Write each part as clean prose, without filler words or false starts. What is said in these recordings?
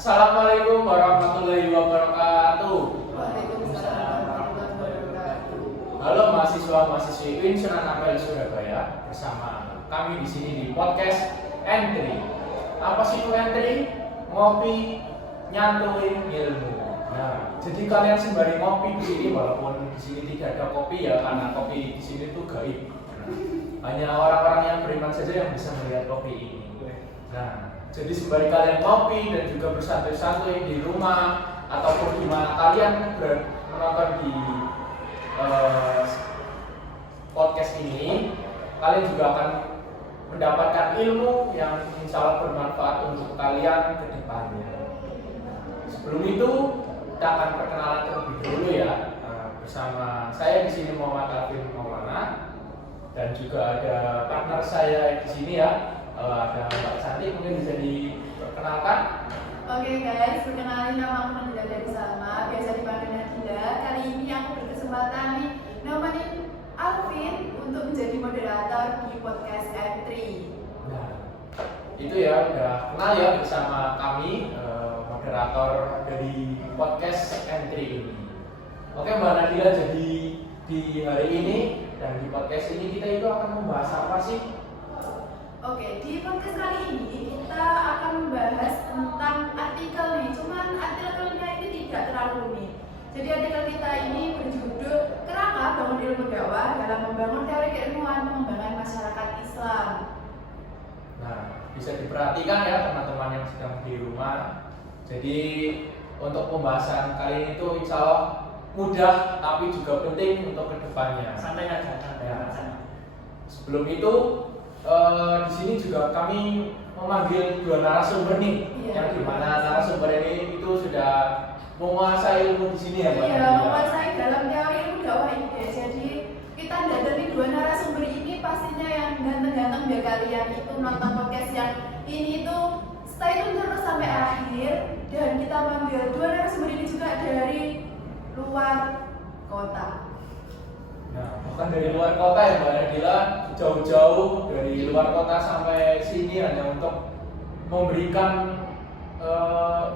Assalamualaikum warahmatullahi wabarakatuh. Waalaikumsalam warahmatullahi wabarakatuh. Halo mahasiswa-mahasiswi UIN Sunan Ampel Surabaya, bersama kami di sini di podcast Entry. Apa sih itu Entry? Ngopi, nyantui ilmu. Nah, jadi kalian sembari ngopi di sini, walaupun di sini tidak ada kopi ya, karena kopi di sini itu gaib. Hanya orang-orang yang beriman saja yang bisa melihat kopi ini. Nah, jadi sembari kalian ngopi dan juga bersantai-santai di rumah ataupun di mana kalian menonton di podcast ini, kalian juga akan mendapatkan ilmu yang insya Allah bermanfaat untuk kalian ke depannya. Sebelum itu, kita akan perkenalan terlebih dulu ya. Bersama saya di sini Muhammad Alvin Maulana, dan juga ada partner saya di sini ya. Ada Mbak Santi, mungkin bisa diperkenalkan. Oke guys, perkenalin nama aku Nadila dari Salma, biasa dipanggil Nadila. Kali ini aku berkesempatan nih nemenin Alvin untuk menjadi moderator di podcast Entry. Nah, itu ya udah kenal ya bersama kami moderator dari podcast Entry ini. Oke Mbak Nadila, jadi di hari ini dan di podcast ini kita itu akan membahas apa sih? Oke, di podcast kali ini kita akan membahas tentang artikel nih. Cuman artikelnya ini tidak terlalu rumit. Jadi artikel kita ini berjudul Kerangka Bangun Ilmu Dakwah dalam Membangun Teori Keilmuan Pengembangan Masyarakat Islam. Nah, bisa diperhatikan ya teman-teman yang sedang di rumah. Jadi untuk pembahasan kali ini itu insya Allah mudah tapi juga penting untuk kedepannya. Santai aja. Ya. Sebelum itu di sini juga kami memanggil dua narasumber nih, yang dimana narasumber ini itu sudah menguasai ilmu di sini ya Mbak. Iya, menguasai dalam teori ilmu dakwah ini guys. Jadi kita datangin dua narasumber ini pastinya yang ganteng-ganteng biar kalian itu nonton podcast yang ini tuh stay tune terus sampai akhir. Dan kita manggil dua narasumber ini juga dari luar kota. Nah, bukan dari luar kota ya Mbak Nadila, jauh-jauh dari luar kota sampai sini hanya untuk memberikan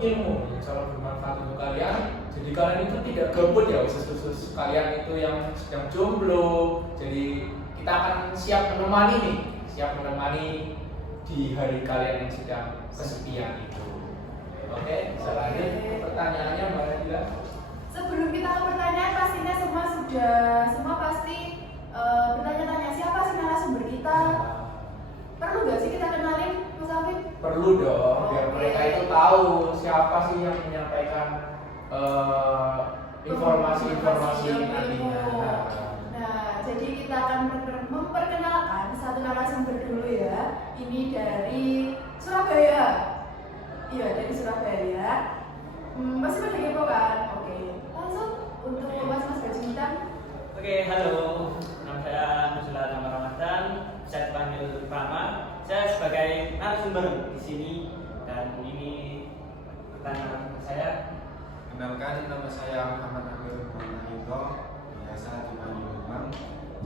ilmu yang sangat bermanfaat untuk kalian. Jadi kalian itu tidak gabut ya, khusus kalian itu yang sedang jomblo. Jadi kita akan siap menemani nih, siap menemani di hari kalian yang sedang kesepian itu. Oke, bisa lanjut pertanyaannya Mbak Nadila. Sebelum kita ke pertanyaan, pastinya semua pasti bertanya-tanya siapa sih narasumber kita? Perlu nggak sih kita kenalin, Mas Alvin? Perlu dong, biar mereka itu tahu siapa sih yang menyampaikan informasi-informasi nantinya. Nah, jadi kita akan memperkenalkan satu narasumber dulu ya. Ini dari Surabaya. Iya, dari Surabaya. Masih pada kepo kan? Oke. Langsung untuk mas baju hitam. Oke, halo. Nama saya Nusula Nama Ramadan. Saya dipanggil Rama. Saya sebagai narasumber di sini dan ini pertanyaan saya. Kenalkan, nama saya Muhammad Akhil Muhammad, biasa dipanggil Umar.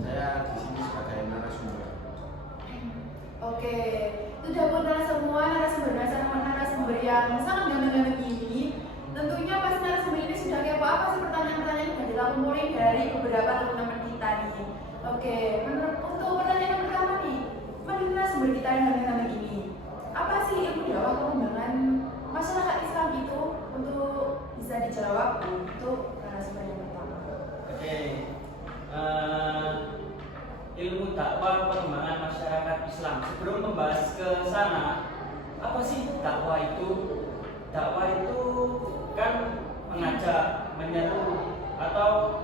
Saya di sini sebagai narasumber. Oke, sudah putar semua narasumber yang sangat ganteng-ganteng ini. Tentunya pasti narasumber ini sudah kepo apa sih pertanyaan-pertanyaan yang sudah kita kumpulin dari beberapa teman-teman kita nih. Oke, untuk pertanyaan yang pertama nih, menurut narasumber kita yang ganteng-ganteng ini, apa sih ilmu dakwah pengembangan masyarakat Islam itu? Untuk bisa dijawab untuk narasumber yang pertama. Oke, ilmu dakwah pengembangan masyarakat Islam. Sebelum membahas ke sana, apa sih dakwah itu? Dakwah itu kan mengajak, menyeru atau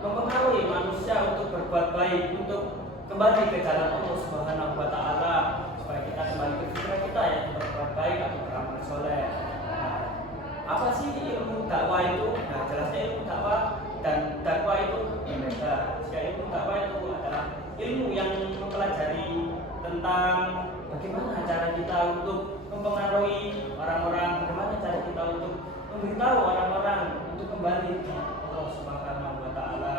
mempengaruhi manusia untuk berbuat baik, untuk kembali ke jalan Allah Subhanahu wa Ta'ala, supaya kita kembali ke fitrah kita ya, berbuat baik atau beramal soleh. Nah, apa sih ilmu dakwah itu? Nah, jelasnya ilmu dakwah dan dakwah itu berbeda. Jika ilmu dakwah itu adalah ilmu yang mempelajari tentang bagaimana cara kita untuk mempengaruhi orang-orang, bagaimana cara kita untuk memberitahu orang-orang untuk kembali ke Allah Subhanahu wa Ta'ala.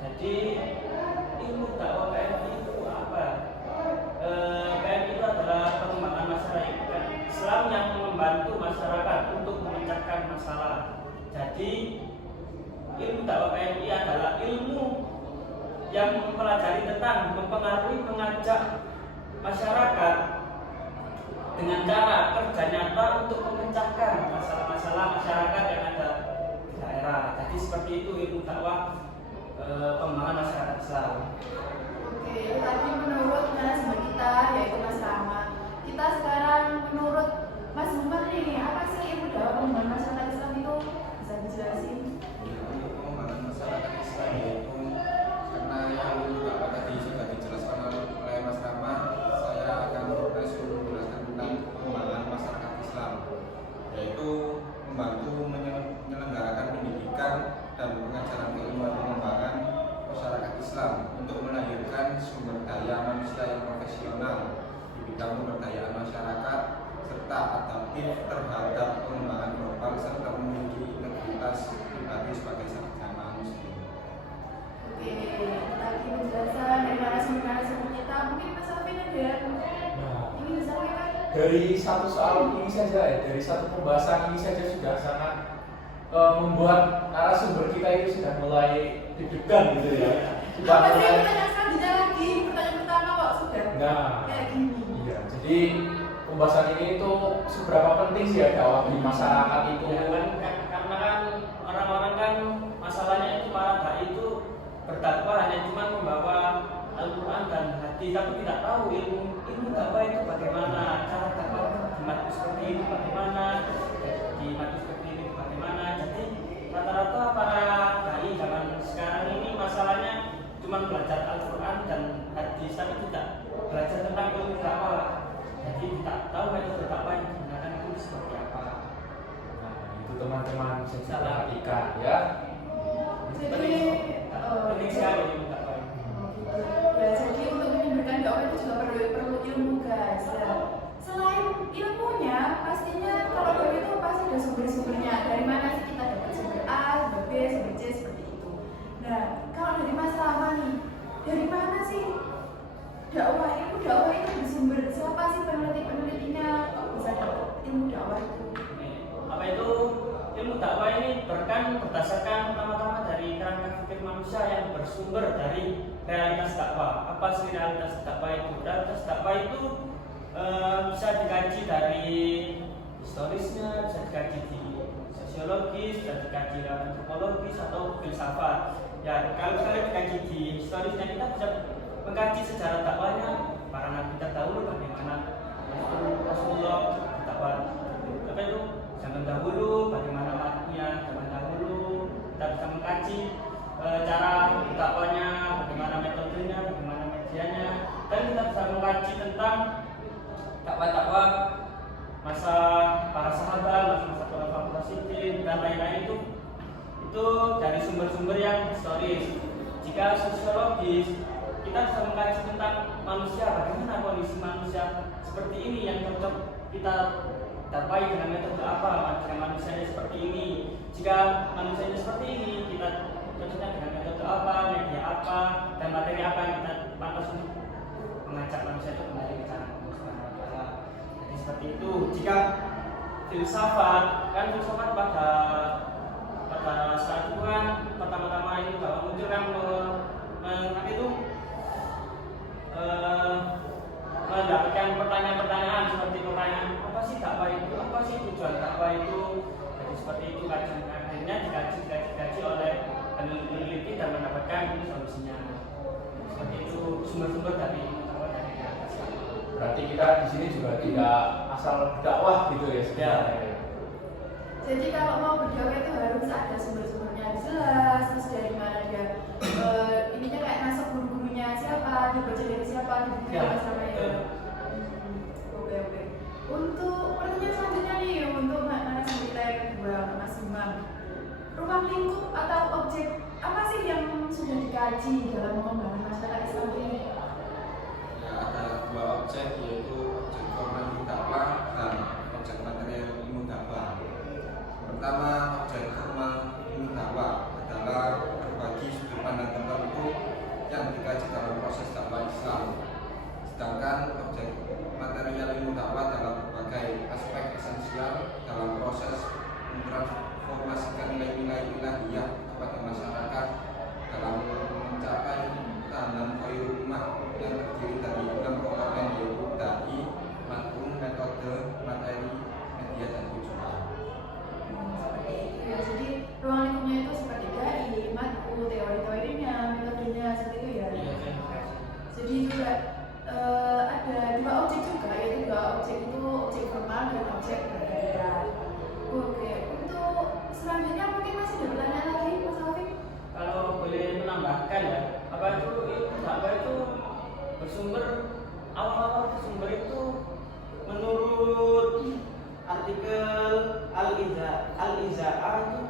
Jadi ilmu dakwah KMI itu apa? KMI itu adalah pengembangan masyarakat Islam yang membantu masyarakat masalah. Jadi ilmu dakwah PMI adalah ilmu yang mempelajari tentang mempengaruhi mengajak masyarakat dengan cara kerja nyata untuk memecahkan masalah-masalah masyarakat yang ada di daerah. Jadi seperti itu ilmu dakwah pengembangan masyarakat Islam. Oke, itu tadi menurut narasumber kita yaitu Mas Rama. Kita sekarang menurut Mas Umar nih, apa sih ilmu dakwah pengembangan masyarakat Islam itu? Bisa dijelasin? Untuk pengembangan masyarakat Islam yaitu karena yang dakwah tadi sudah dijelaskan oleh Mas Rama, saya akan berproses untuk menjelaskan tentang pengembangan masyarakat Islam, yaitu membantu menyelenggarakan pendidikan dan pengajaran keilmuan pengembangan masyarakat Islam untuk melahirkan sumber daya manusia yang profesional di bidang pemberdayaan masyarakat serta adaptif terhadap pengembangan global serta memiliki integritas pribadi sebagai sarjana muslim. Oke, tadi penjelasan dari narasumber kita. Mungkin Mas Alvin ada yang ingin disampaikan? Dari satu soal ini saja ya, dari satu pembahasan ini saja sudah sangat membuat narasumber kita itu sudah mulai deg-degan gitu ya. Sudah Apa sih mulai. pertanyaan selanjutnya lagi? Pertanyaan pertama kok sudah Nah, kayak gini. iya. Jadi pembahasan ini itu seberapa penting sih ya dakwah di masyarakat itu? Ya kan, karena kan orang-orang kan masalahnya itu para dai itu berdakwah hanya cuma membawa Al-Quran dan hadis, tapi tidak tahu ilmu dakwah itu bagaimana, cara dakwah di masjid seperti ini bagaimana, di masjid seperti ini bagaimana. Jadi rata-rata para dai zaman sekarang ini masalahnya cuma belajar Al-Quran dan hadis, tapi tidak belajar tentang ilmu dakwah. Jadi tidak tahu metode dakwah yang digunakan itu seperti apa. Nah, itu teman-teman bisa perhatikan ya. Jadi, Penting sekali ilmu dakwah. ya, jadi untuk menyebarkan dakwah itu juga perlu ilmu guys. Ya. Selain ilmunya, pastinya kalau dakwah itu pasti ada sumber-sumbernya. Dari mana sih kita dapat sumber A, sumber B, sumber C seperti itu. Nah, kalau dari Mas Rama nih, dari mana sih dakwah itu bersumber? Siapa sih penelitinya? Kok bisa dapat ilmu dakwah itu? Apa itu ilmu dakwah ini berdasarkan pertama-tama dari kerangka pikir manusia yang bersumber dari realitas dakwah. Apa sih realitas dakwah itu? Realitas dakwah itu bisa dikaji dari historisnya, bisa dikaji di sosiologis, bisa dikaji dari antropologis atau filsafat. Ya, kalau misalnya dikaji di historisnya, kita bisa mengkaji sejarah dakwahnya para nabi terdahulu, bagaimana Rasulullah dakwah apa itu zaman dahulu, bagaimana umatnya zaman dahulu. Kita bisa mengkaji cara dakwahnya, bagaimana metodenya, bagaimana medianya, dan kita bisa mengkaji tentang dakwah-dakwah masa para sahabat, masa Khulafaur Rasyidin dan lain-lain itu dari sumber-sumber yang historis. Jika sosiologis, kita bisa mengkaji tentang manusia, bagaimana kondisi manusia seperti ini yang cocok kita dakwai dengan metode apa. Jika manusianya seperti ini, jika manusianya seperti ini, kita cocoknya dengan metode apa, media apa, dan materi apa yang kita pantas untuk mengajak manusia itu kembali ke jalan Allah Subhanahu wa Ta'ala. Jadi seperti itu. Jika filsafat, kan filsafat pada saat itu kan pertama-tama itu kalau muncul kan mendapatkan pertanyaan-pertanyaan seperti pertanyaan apa sih dakwah itu, apa sih tujuan dakwah itu. Jadi seperti itu kajian akhirnya dikaji oleh peneliti dan mendapatkan ini solusinya. Seperti itu sumber-sumber dari dakwah dari atas. Berarti kita di sini juga tidak asal dakwah gitu ya sebenarnya. Jadi kalau mau berdakwah itu harus ada sumber-sumbernya yang jelas, terus dari mana dia ininya kayak masuk guru-gurunya siapa, dibaca dari siapa, dibuka Ya, sama ya. Oke. Untuk pertanyaan selanjutnya nih, untuk narasumber kita yang kedua, Mas Imam. Ruang lingkup atau objek apa sih yang sudah dikaji dalam pengembangan masyarakat Islam ini? Ya, ada dua objek, yaitu objek formal dakwah dan objek material ilmu dakwah. Pertama, objek formal ilmu dakwah adalah berbagi sudut pandang tertentu yang dikaji dalam proses dakwah Islam. Sedangkan objek material ilmu dakwah dalam berbagai aspek esensial dalam proses perhatikan ya, apa itu dakwah itu bersumber awal-awal bersumber itu menurut artikel Al-Iza'ah itu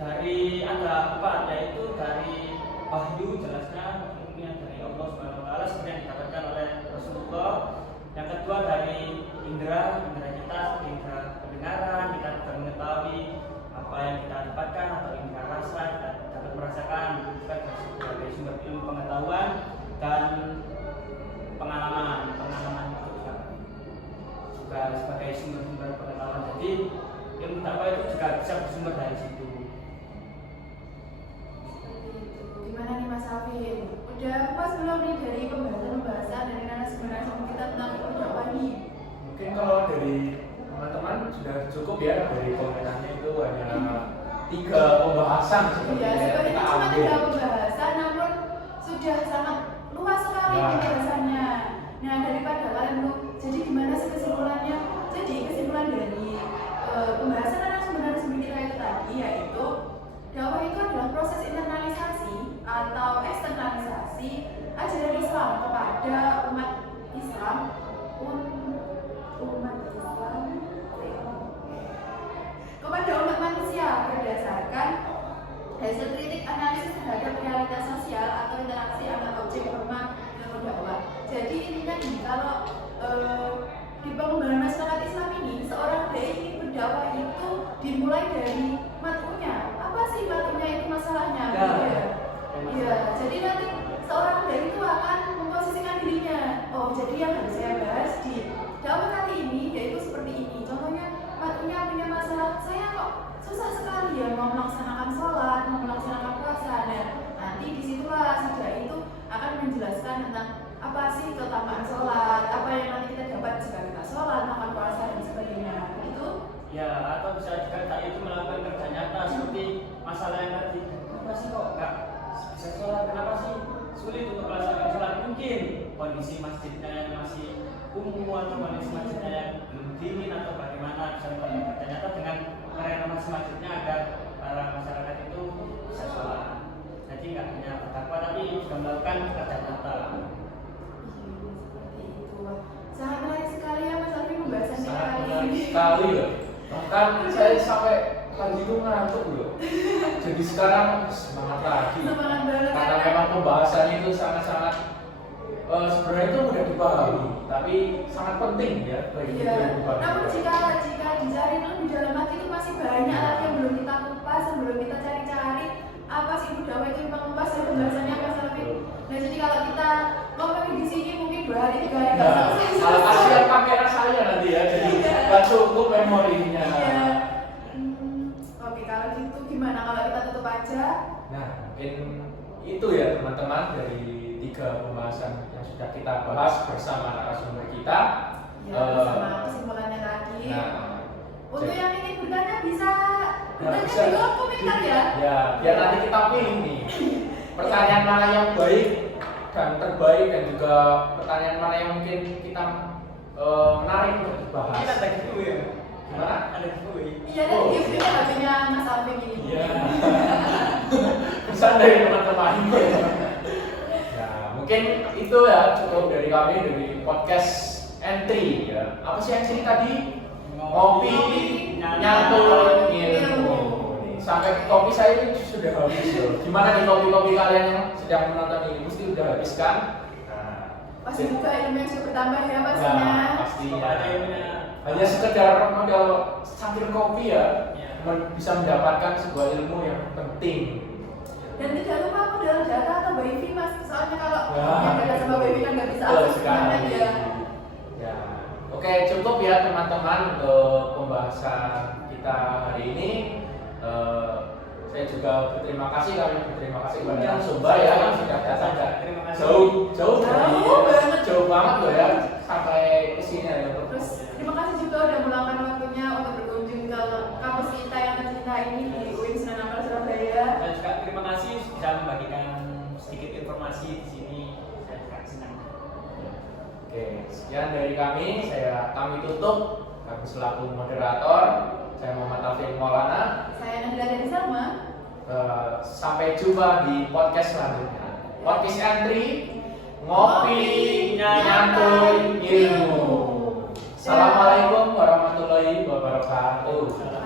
dari ada 4, yaitu dari wahyu jelasnya ilmunya dari Allah Subhanahu wa taala seperti yang dikatakan oleh Rasulullah. Yang kedua dari indera kita seperti indera pendengaran, kita dapat mengetahui apa yang kita dapatkan, atau indera rasa kita dapat merasakan, itu juga sebagai sumber ilmu pengetahuan. Dan pengalaman itu juga sebagai sumber pengetahuan. Jadi ilmu dakwah itu juga bisa bersumber dari situ. Gimana nih Mas Alvin? Udah puas belum nih dari pembahasan dari narasumber kita tentang ilmu dakwah nih? Mungkin kalau dari teman-teman sudah cukup ya, dari komentarnya itu hanya 3 pembahasan seperti Iya, yang sebenarnya kita cuma ambil. 3 pembahasan, namun sudah sangat luas sekali Nah. pembahasannya. Nah, daripada kalian belum, jadi gimana sih kesimpulannya? Jadi kesimpulan dari pembahasan narasumber kita itu tadi, yaitu dakwah itu adalah proses internalisasi atau eksternalisasi ajaran Islam kepada umat Islam kepada umat manusia berdasarkan hasil kritik analisis terhadap realitas sosial atau interaksi antar objek norma ilmu dakwah. Jadi intinya nih, kalau di pengembangan masyarakat Islam ini, seorang dai ingin berdakwah itu dimulai dari matunya. Apa sih matunya itu masalahnya? Ya, jadi nanti seorang dai itu akan memposisikan dirinya. Oh, jadi yang harus saya bahas di dakwah kali ini yaitu seperti ini. Contohnya, matunya punya masalah, saya kok susah sekali ya mau melaksanakan sholat, mau melaksanakan puasa. Nah, nanti disitulah si dai itu akan menjelaskan tentang apa sih keutamaan sholat, apa yang nanti kita dapat jika kita sholat, makan puasa dan sebagainya. Itu Ya, atau bisa juga tak itu melakukan kerja nyata seperti masalah yang tadi. Kenapa sih kok nggak bisa sholat? Kenapa sih sulit untuk melaksanakan sholat? Mungkin kondisi masjidnya yang masih kumuh, atau kondisi masjidnya yang belum dingin, atau bagaimana. Bisa melakukan kerja nyata dengan merenovasi masjidnya agar para masyarakat itu bisa sholat. Jadi nggak hanya berdakwah tapi juga melakukan kerja nyata. seperti itu. Sangat menarik sekali ya Mas Alvin pembahasan kita Sangat kali menarik ini. sekali loh. Bahkan saya sampai pagi itu ngantuk loh. Jadi sekarang semangat lagi. Semangat banget Karena memang pembahasan itu sangat-sangat sebenarnya itu mudah dipahami, tapi sangat penting ya bagi kita Iya. yang dipahami. Namun jika dicari lebih dalam lagi itu masih banyak lagi yang belum kita kupas, yang belum kita cari-cari. Apa sih ilmu dakwah itu memang kupas dari pembahasannya Mas Alvin. Nah, jadi kalau kita ngomongin di sini mungkin 2 hari 3 hari nggak Nah, selesai. kalau kasihan kamera saya nanti ya, jadi nggak cukup memorinya. Iya. Oke, kalau gitu gimana kalau kita tutup aja? Nah, mungkin itu ya teman-teman dari 3 pembahasan yang sudah kita bahas bersama narasumber kita. Ya, bersama kesimpulannya tadi. Nah, Untuk jadi- yang ingin bertanya bisa bertanya bisa di kolom komentar ya. Ya, biar nanti kita pilih nih pertanyaan mana yang baik dan terbaik, dan juga pertanyaan mana yang mungkin kita menarik untuk dibahas. Kita ada giveaway ya? Gimana? Ada giveaway. Iya, dan gift-nya hasilnya Mas Alvin ini. Iya. Pesan dari teman-teman. Ya, mungkin itu ya cukup dari kami dari podcast Entry ya. Apa sih Entry tadi? Ngopi, nyantul, ilmu. Sampai kopi saya ini sudah habis loh. Gimana nih kopi-kopi kalian yang sedang menonton ini? Mesti udah habis kan? Nah, Pasti juga ilmu yang sudah bertambah ya nah, pastinya. pastinya. Ada ilmunya. Hanya sekedar modal sambil kopi ya, Ya. bisa mendapatkan sebuah ilmu yang penting. Dan tidak lupa modal data atau wifi Mas. Soalnya kalau Ya. yang data sama wifi kan nggak bisa Betul akses sekali. internet ya. Ya. Oke, cukup ya teman-teman untuk pembahasan kita hari ini. Saya juga berterima kasih, kami berterima kasih kepada narasumber ya yang sudah datang Terima kasih. jauh banget. jauh banget loh ya sampai ke sini ya. Terus terima kasih juga udah meluangkan waktunya untuk berkunjung ke kampus kita yang tercinta ini di UIN Sunan Ampel Surabaya. Dan juga terima kasih sudah membagikan sedikit informasi di sini. Saya sangat senang. Oke, sekian dari kami. Kami tutup. Kami selaku moderator. Saya Muhammad Taufik Maulana. Saya Nabila dari Salma. Sampai jumpa di podcast selanjutnya. Podcast Entry, ngopi, nyantui ilmu. Assalamualaikum warahmatullahi wabarakatuh.